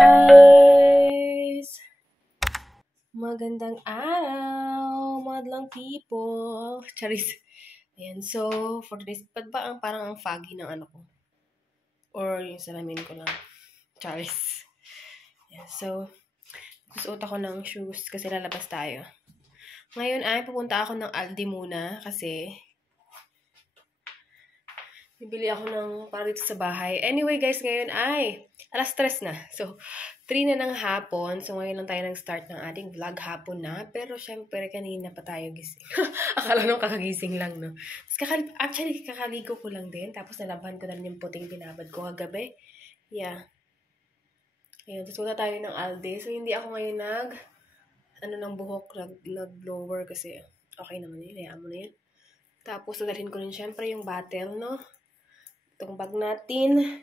guys! Magandang araw, madlang people. Charis. Ayan, so, for today's, parang ang foggy ng ano ko? Or yung salamin ko lang. Charis. Ayan, so, susuot ako ng shoes kasi lalabas tayo. Ngayon ay pupunta ako ng Aldi muna kasi bibili ako ng para dito sa bahay. Anyway guys, ngayon ay alas 3 na. So, 3 na ng hapon. So, ngayon lang tayo nag-start ng ating vlog hapon na. Pero, syempre, kanina pa tayo gising. Akala nung kakagising lang, no? Actually, kakaligo ko lang din. Tapos, nalabahan ko na rin yung puting binabad ko kagabi. Yeah. Ayun, tapos wala tayo ng Aldi. So, hindi ako ngayon ng buhok, nag-blower kasi okay naman yun. Hayaan mo na yun. Tapos, nadalhin ko rin syempre yung bottle, no? Itong bag natin.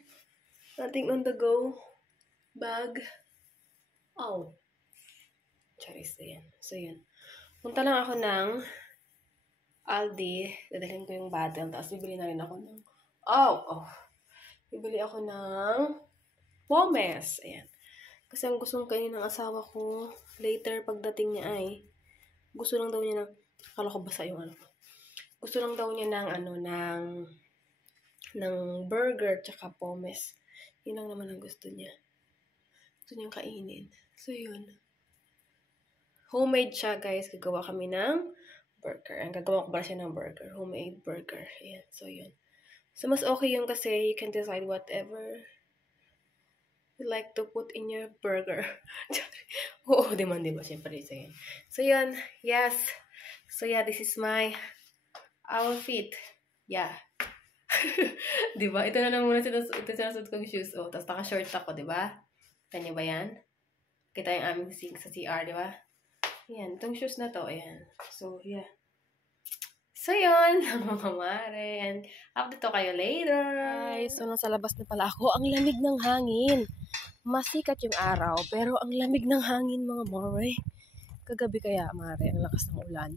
Ating on the go bag. Oh. Charis, ayan. So, yun. Punta lang ako ng Aldi. Dadalhin ko yung bottle. Tapos, bibili na rin ako ng bibili ako ng Pommes. Ayan. Kasi ang gustong kainin ng asawa ko later pagdating niya ay gusto lang daw niya ng akala ko basa yung ano. Gusto lang daw niya ng burger tsaka Pommes. Yun lang naman ang gusto niya. Gusto niyang kainin. So, yun. Homemade siya, guys. Gagawa kami ng burger. Ang gagawa ko ba siya ng burger? Homemade burger. Ayan. So, yun. So, mas okay yun kasi you can decide whatever you like to put in your burger. Oo, di ba? Siyempre, so, yun. So, yun. Yes. So, yeah, this is my outfit. Yeah. Diba? Ito na muna sinasot kong shoes. Oh, tapos naka-short ako, diba? Kita niyo ba yan? Kita yung aming sink sa CR, diba? Ayan, itong shoes na to, ayan. So, yeah. So, yun, mga mare. And, update to kayo later. Guys, so nasa labas na pala ako. Ang lamig ng hangin. Masikat yung araw, pero ang lamig ng hangin, mga mare. Kagabi kaya, mare, ang lakas ng ulan.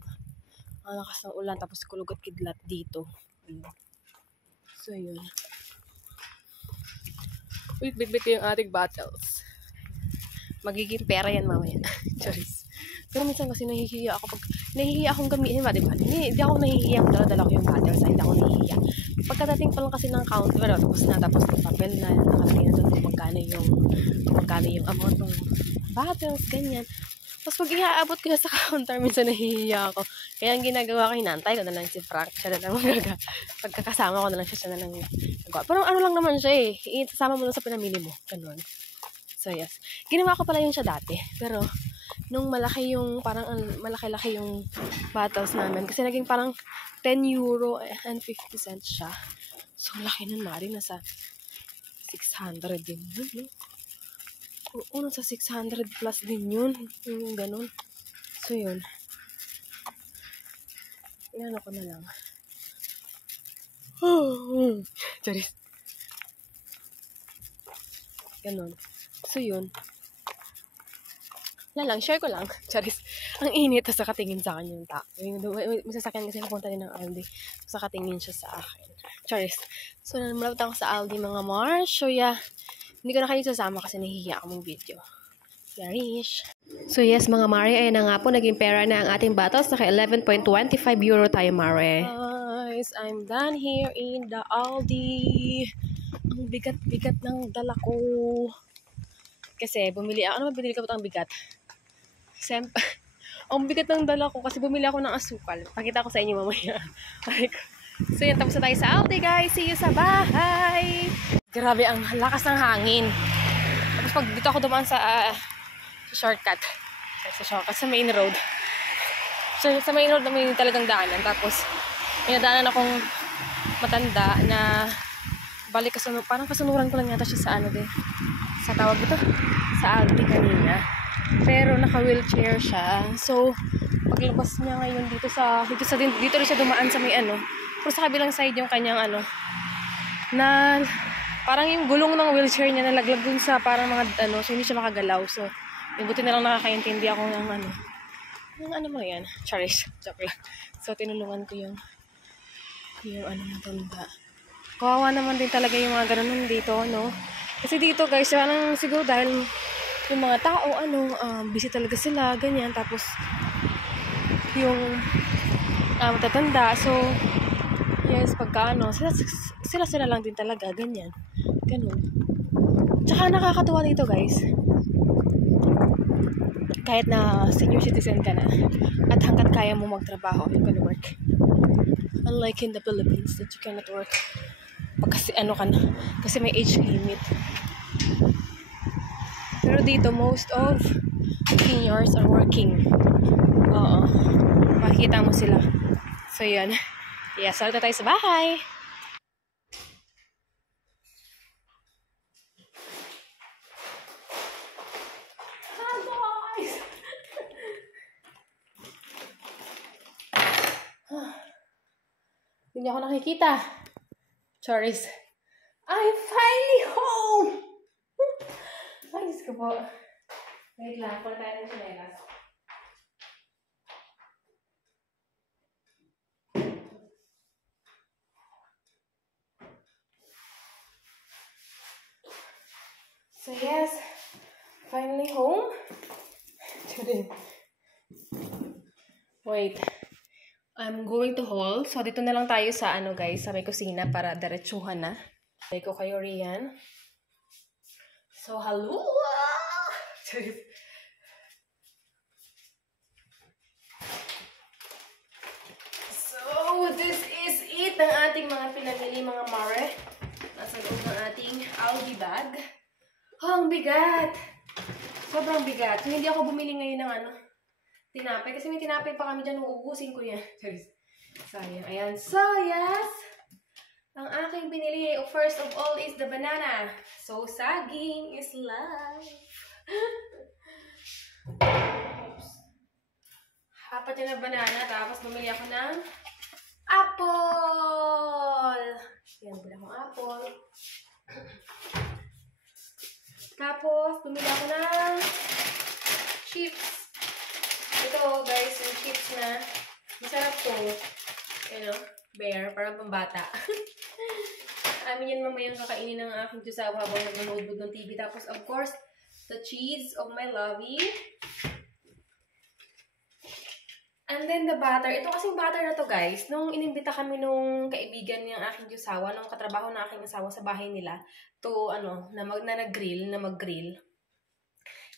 Ang lakas ng ulan, tapos kulog at kidlat dito. So, yun. Bit-bit ko yung ating bottles. Magiging pera yan mamaya. Charis. Pero minsan kasi nahihiya ako akong gamitin ba, diba? Hindi ako nahihiya kung dala ko yung bottles. Hindi ako nahihiya. Pagkadating pa lang kasi ng counter, tapos yung papel na nakalagay na doon kung magkano yung amount ng bottles, ganyan. Tapos pag iaabot ko na sa counter, minsan nahihiya ako. Kaya ang ginagawa ko, hinantay ko na lang si Frank. Siya na lang pagkakasama ko na lang siya na lang nagawa. Pero ano lang naman siya eh. Isasama mo lang sa pinamili mo. Ganun. So yes. Ginawa ko pala yun siya dati. Pero nung malaki yung, parang malaki-laki yung bottles namin. Kasi naging parang 10 euro and 50 cents siya. So laki nun, mari. Nasa 600 din yun, no? Oo, nasa 600 plus din yun. Yung ganun. So, yun. Yan ako na lang. Charis. Ganun. So, yun. Yan lang. Share ko lang. Charis. Ang init. Tapos nakatingin sa akin yung tao. May sasakyan kasi pupunta din ng Aldi. Tapos nakatingin siya sa akin. Charis. So, malapit ako sa Aldi, mga Mars. So, yeah. Hindi ko na kayo sasama kasi nahihiya ako mong video. Yarish. So yes, mga mare, ayan na nga po, naging pera na ang ating bottles. Naka 11.25 euro tayo, mare. Guys, I'm done here in the Aldi. Ang bigat-bigat ng dala ko. Kasi bumili ako. Ano ba binili ko ba ang bigat? Ang bigat ng dala ko kasi bumili ako ng asukal. Pakita ko sa inyo mamaya. So yan, tapos na tayo sa Aldi, guys. See you sa bahay. Grabe, ang lakas ng hangin. Tapos pag dito ako dumaan sa shortcut. Sa main road. So, sa main road na may talagang daanan. Tapos, may nadaanan akong matanda na parang kasunuran ko lang yata siya sa sa tawag ito. Sa Aldi kanina. Pero naka-wheelchair siya. So, paglabas niya ngayon dito rin siya dumaan sa may pero sa kabilang side yung kanyang na parang yung gulong ng wheelchair niya nalaglag dun sa parang mga so hindi siya makagalaw. So, buti na lang nakakaintindi ako ng mo yan. Charis. Joke lang. So, tinulungan ko yung matanda. Kawawa naman din talaga yung mga ganun dito, no? Kasi dito, guys, siguro dahil yung mga tao, busy talaga sila, ganyan. Tapos, yung matatanda. So, yes, pagka sila lang din talaga, ganyan. Ganun. Tsaka nakakatuwa dito, guys. Kahit na senior citizen ka na, at hanggat kaya mo magtrabaho, you can work. Unlike in the Philippines, that you cannot work. Kasi kasi may age limit. Pero dito, most of seniors are working. Oo. Makikita mo sila. So, yun. Yeah, salita tayo sa bahay. Hi, guys! Hindi ako nakikita. Charis. I'm finally home! Ay, Diyos ko po. Wait lang, pala tayo ng chinelas. So yes, finally home. Wait. I'm going to haul. So, dito na lang tayo sa guys, sa may kusina para diretsuhan na. Say ko kayo riyan. So, hello! So, this is it ang ating mga pinamili, mga mare. Nasa loob ng ating Aldi bag. Oh, ang bigat! Sobrang bigat. So, hindi ako bumili ngayon ng tinapay. Kasi may tinapay pa kami dyan. Uubusin ko yan. Sayang. Ayan. So, yes. Ang aking binili, first of all, is the banana. So, saging is life. Oops. 4 yan na banana. Tapos, bumili ako ng apple. Yan, bumili akong apple. Tapos, bumili ako ng chips. Ito, guys, yung chips na masarap to. Bear, parang pambata. Amin yan mamayang kakainin ng aking tusaw habang nag-nood ng TV. Tapos, of course, the cheese of my lovey. And then, the butter. Ito kasing butter na to, guys. Nung inimbita kami nung kaibigan ng aking tusawa, nung katrabaho ng aking asawa sa bahay nila, to, na mag-grill.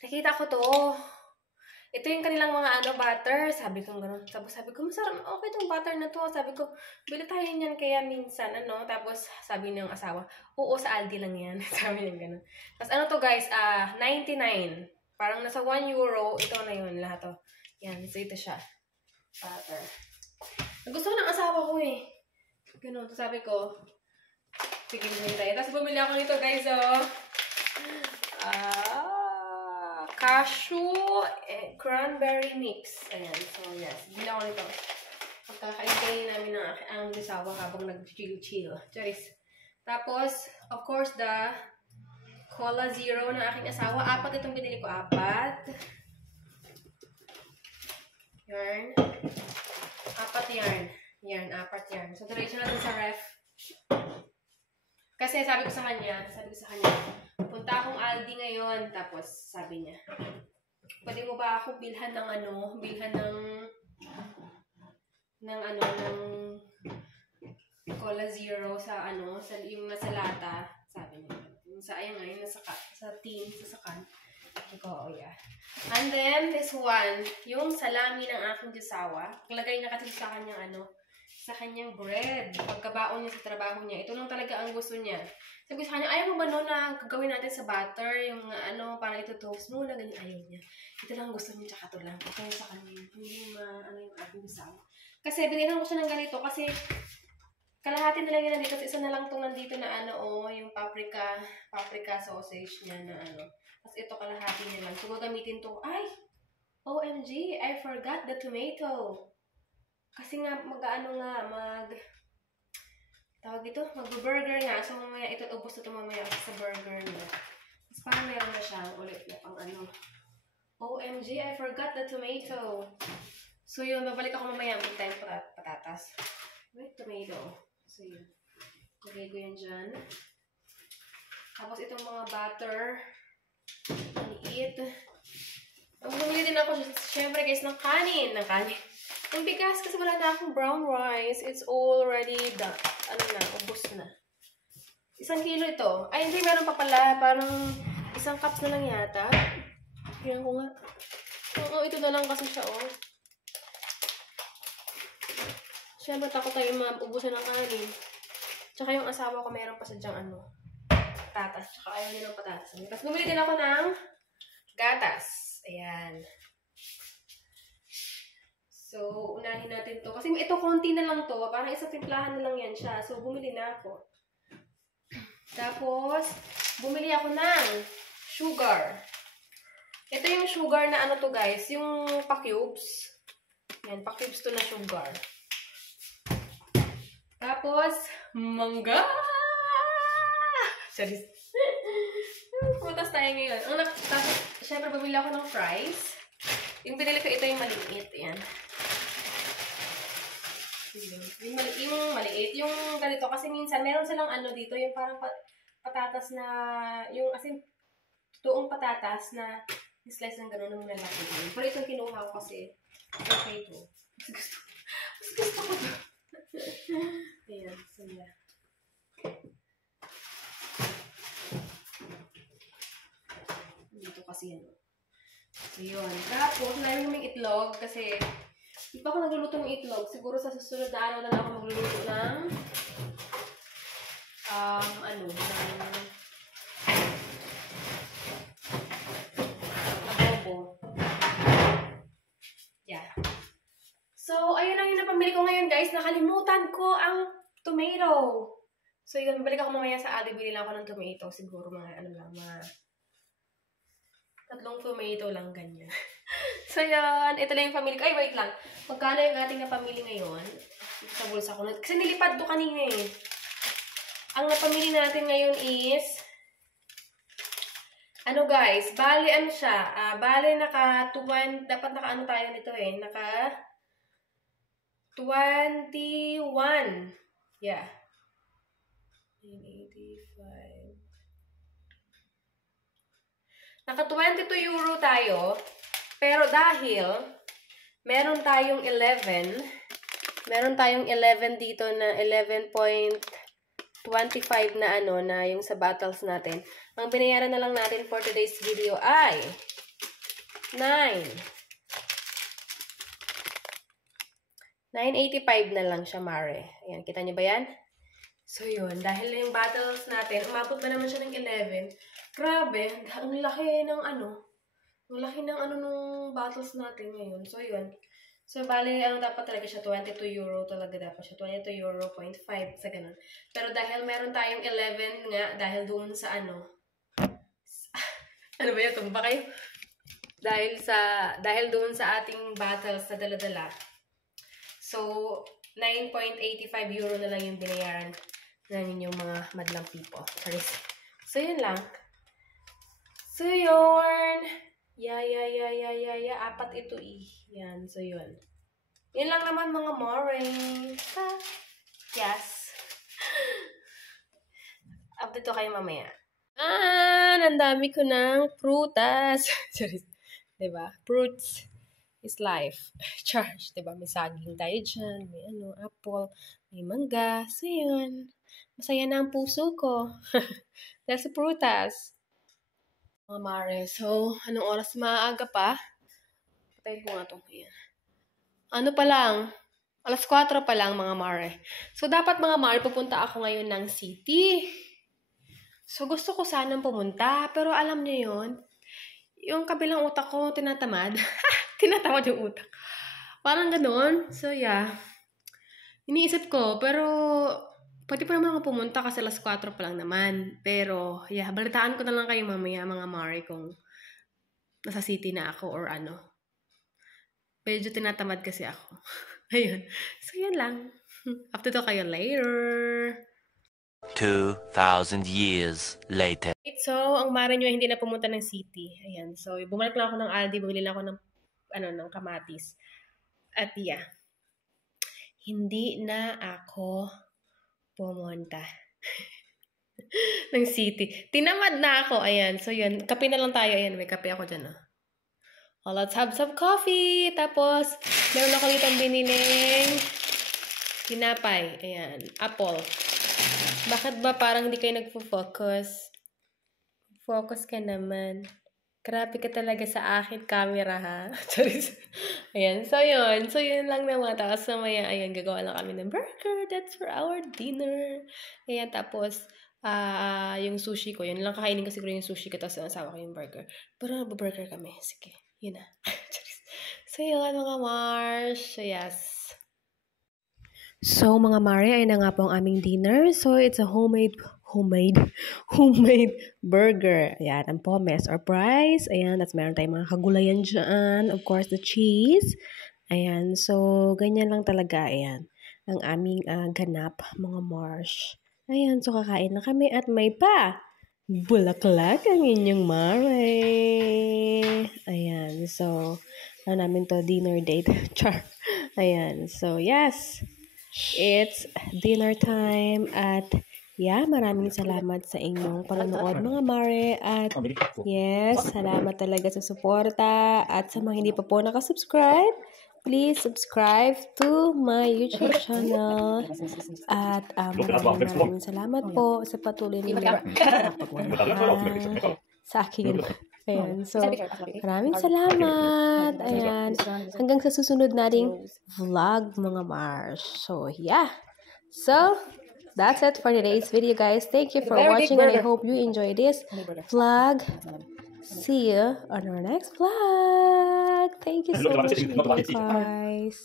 Nakita ko to. Ito yung kanilang mga butter. Sabi ko gano'n. Sabi ko, masarap. Okay itong butter na to. Sabi ko, bili tayo niyan kaya minsan. Tapos sabi ng asawa, oo, sa Aldi lang yan. Sabi niya gano'n. Tapos to guys, 99. Parang nasa 1 euro. Ito na yun lahat to. Yan. So ito siya. Butter. Nagustuhan ng asawa ko eh. Gano'n. So sabi ko, sige, bumili tayo. Tapos bumili ako nito guys, cashew cranberry mix. Ayan. So, yes. Bili ako nito. Pagkakain namin ng ang asawa habang nag-chill. Charis. Tapos, of course, the Cola Zero ng aking asawa. 4 itong binili ko. 4. Yarn. 4 yarn. Yarn. 4 yarn. So, diretso natin sa ref. Kasi sabi ko sa kanya, punta akong Aldi ngayon. Tapos, sabi niya, pwede mo ba ako bilhan ng Cola Zero sa yung nasa lata. Sabi niya. Yung sa, ayan nga, yung sa tin, sa sakan. Oh, yeah. And then, this one, yung salami ng aking jusawa. Naglagay niya kasi sa kanyang sa kanyang bread. Pagkabaon niya sa trabaho niya. Ito lang talaga ang gusto niya. Sabi ko sa kanya, ayaw mo ba na gagawin natin sa butter? Yung para ito toast mo na ganyan. Ayaw niya. Ito lang gusto niya, tsaka ito lang. Ito yung sa kanya. Hindi yung ating gusawa. Kasi binigyan ko siya ng ganito kasi kalahati na lang yan nandito. Isa na lang itong nandito na yung paprika sausage niya na Tapos ito kalahati niya lang. So gagamitin to. Ay! OMG! I forgot the tomato. Kasi nga, mag-burger nga. So, mamaya, ito, ubos na ito mamaya sa burger niya. Tapos, parang meron na siya ulit na pang OMG, I forgot the tomato. So, yun, babalik ako mamaya. May time patatas. Wait, tomato. So, yun. Lagay ko yan dyan. Tapos, itong mga butter. eat. Bumili din ako, syempre guys, ng kanin. Yung bigas kasi wala na akong brown rice. It's already done. Ubos na. 1 kilo ito. Ay, hindi, meron pa pala. Parang 1 cups na lang yata. Tingnan ko nga. Oo, ito na lang kasi siya, oh. Siyempre, takot tayo maubusan ng kanin. Tsaka yung asawa ko, meron pa sadyang patatas. Tsaka ayaw niya ng patatas. Tapos bumili din ako ng gatas. Ayan. So, unahin natin to. Kasi ito, konti na lang to. Parang isang timplahan na lang yan siya. So, bumili na ako. Tapos, bumili ako ng sugar. Ito yung sugar na to guys. Yung pa-cubes. Yan, pa-cubes to na sugar. Tapos, mangga! Sorry. Pumuntas tayo ngayon. Tapos, syempre, bumili ako ng fries. Yung binili ko, ito yung maliit. Yan. Yung maliit, yung ganito, kasi minsan, meron silang dito, yung parang patatas na, yung asin, toong patatas na slice ng gano'n na lalaki. Pero itong kinuha ko kasi, okay ito. Mas gusto ko ito. Ayan, so yeah. Dito kasi yan. So yun. Tapos, namin kaming itlog, kasi, di pa ako nagluluto ng itlog. Siguro sa susunod na araw na lang ako magluluto ng adobo. Yeah. So, ayun lang yung napamili ko ngayon, guys. Nakalimutan ko ang tomato. So, yun. Balik ako mamaya sa Aldi. Bili lang ako ng tomato. Siguro mga, mga 3 tomato lang, ganyan. So, yan. Ito lang yung pamili ko. Ay, wait lang. Magkano yung ating napamili ngayon? Ito sa bulsa ko. Kasi nilipad to kanina eh. Ang napamili natin ngayon is, guys, bali siya. Bali dapat naka tayo nito eh. Naka 21. Yeah. 985. Naka 22 euro tayo. Pero dahil meron tayong 11 dito na 11.25 na na yung sa bottles natin. Ang binayaran na lang natin for today's video ay 985 na lang siya, Mare. Ayan, kita niyo ba yan? So, yun. Dahil yung bottles natin, umabot na naman siya ng 11. Grabe, ang laki ng ang laki ng nung bottles natin ngayon. So, yun. So, bali, dapat talaga siya, 22 euro talaga dapat siya. 22 euro 0.5 sa ganun. Pero dahil meron tayong 11 nga, dahil doon sa ano ba yun? Tumba kayo? Dahil doon sa ating bottles na dala-dala. So, 9.85 euro na lang yung binayaran namin yung mga madlang people. So, yun lang. So, yun. Apat ito eh. Yan. So, yun. Yun lang naman mga morning. Yes. Update ko kayo mamaya. Ang dami ko ng prutas. Sorry. Diba? Fruits is life. Charge. Diba? May saging tayo dyan. May apple. May mangga. So, yun. Masaya na ang puso ko. Dahil sa prutas. Mga mare. So, anong oras maaga pa? Patayin ko nga ito. Ayan. Pa lang? 4:00 pa lang, mga mare. So, dapat mga mare, pupunta ako ngayon ng city. So, gusto ko sanang pumunta. Pero alam niyo yun, yung kabilang utak ko, tinatamad. Tinatamad yung utak. Parang ganun. So, yeah. Iniisip ko, pero pwede pa naman ako pumunta kasi 4:00 pa lang naman. Pero, yeah, balitaan ko na lang kayo mamaya, mga mare, kung nasa city na ako or ano. Medyo tinatamad kasi ako. Ayun. So, yan lang. Update ko kayo later. 2,000 years later. So, ang mare nyo hindi na pumunta ng city. Ayan. So, bumalik lang ako ng Aldi. Bumili lang ako ng kamatis. At yeah. Hindi na ako pumunta. ng city. Tinamad na ako. Ayan. So, yun. Kape na lang tayo. Ayan. May kape ako dyan. Oh, let's have some coffee. Tapos, meron ako dito biniling tinapay. Ayan. Apple. Bakit ba parang hindi kayo nagpo-focus? Focus ka naman. Grabe ka talaga sa akin, camera, ha? Charis. Ayan. So, yun. So, yun lang naman. Tapos, mamaya, ayan, gagawa lang kami ng burger. That's for our dinner. Ayan, tapos, yung sushi ko. Yun lang kakainin ko siguro yung sushi ko. Tapos, asawa ko yung burger. Pero, nagbo-burger kami. Sige. Yun na. Charis. So, yun, mga Mars. So, yes. So, mga Mare, ay na nga po ang aming dinner. So, it's a homemade burger. Ayan, ang pommes or fries. Ayan, at meron tayong mga kagulayan dyan. Of course, the cheese. Ayan, so, ganyan lang talaga. Ayan, ang aming ganap, mga Mars. Ayan, so, kakain na kami at may pa. Bulaklak ang inyong Mare. Ayan, so, namin to dinner date. Char. Ayan, so, yes. It's dinner time at yeah, maraming salamat sa inyong panonood mga Mare at yes, salamat talaga sa suporta at sa mga hindi pa po nakasubscribe, please subscribe to my YouTube channel at maraming salamat po sa patuloy ninyong pagmamahal sa akin. Ayan, so maraming salamat. Ayan, hanggang sa susunod nating vlog mga Mars. So yeah, so that's it for today's video, guys. Thank you for watching and I hope you enjoy this vlog. See you on our next vlog. Thank you so much, guys.